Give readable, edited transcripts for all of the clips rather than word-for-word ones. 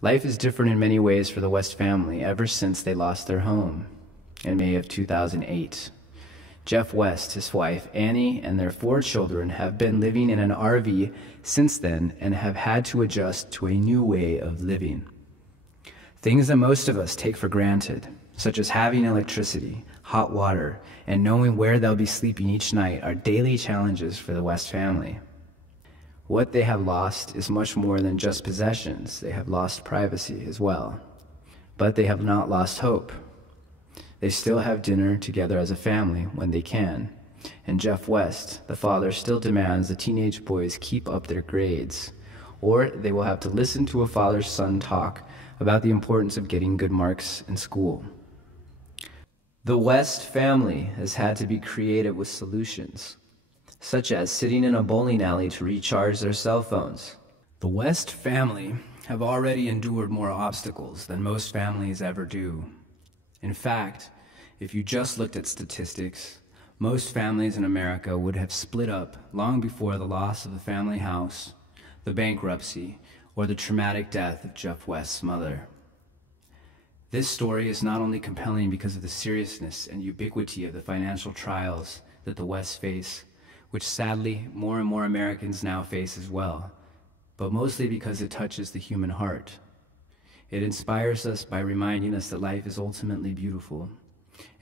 Life is different in many ways for the West family ever since they lost their home in May of 2008. Jeff West, his wife Annie, and their 4 children have been living in an RV since then and have had to adjust to a new way of living. Things that most of us take for granted, such as having electricity, hot water, and knowing where they'll be sleeping each night, are daily challenges for the West family. What they have lost is much more than just possessions. They have lost privacy as well. But they have not lost hope. They still have dinner together as a family when they can. And Jeff West, the father, still demands the teenage boys keep up their grades, or they will have to listen to a father-son talk about the importance of getting good marks in school. The West family has had to be creative with solutions, such as sitting in a bowling alley to recharge their cell phones. The West family have already endured more obstacles than most families ever do. In fact, if you just looked at statistics, most families in America would have split up long before the loss of the family house, the bankruptcy, or the traumatic death of Jeff West's mother. This story is not only compelling because of the seriousness and ubiquity of the financial trials that the West face, which sadly more and more Americans now face as well, but mostly because it touches the human heart. It inspires us by reminding us that life is ultimately beautiful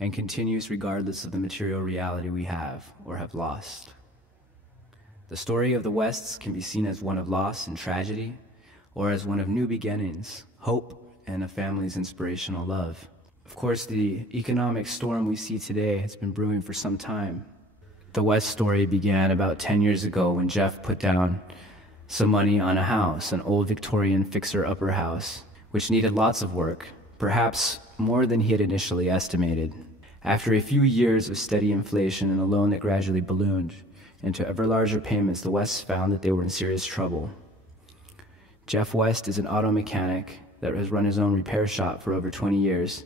and continues regardless of the material reality we have or have lost. The story of the Wests can be seen as one of loss and tragedy, or as one of new beginnings, hope, and a family's inspirational love. Of course, the economic storm we see today has been brewing for some time. The West story began about 10 years ago when Jeff put down some money on a house, an old Victorian fixer-upper house, which needed lots of work, perhaps more than he had initially estimated. After a few years of steady inflation and a loan that gradually ballooned into ever larger payments, the Wests found that they were in serious trouble. Jeff West is an auto mechanic that has run his own repair shop for over 20 years,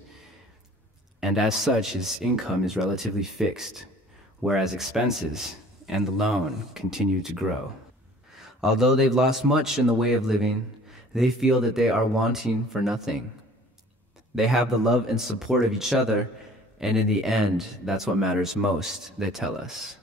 and as such, his income is relatively fixed, whereas expenses and the loan continue to grow. Although they've lost much in the way of living, they feel that they are wanting for nothing. They have the love and support of each other, and in the end, that's what matters most, they tell us.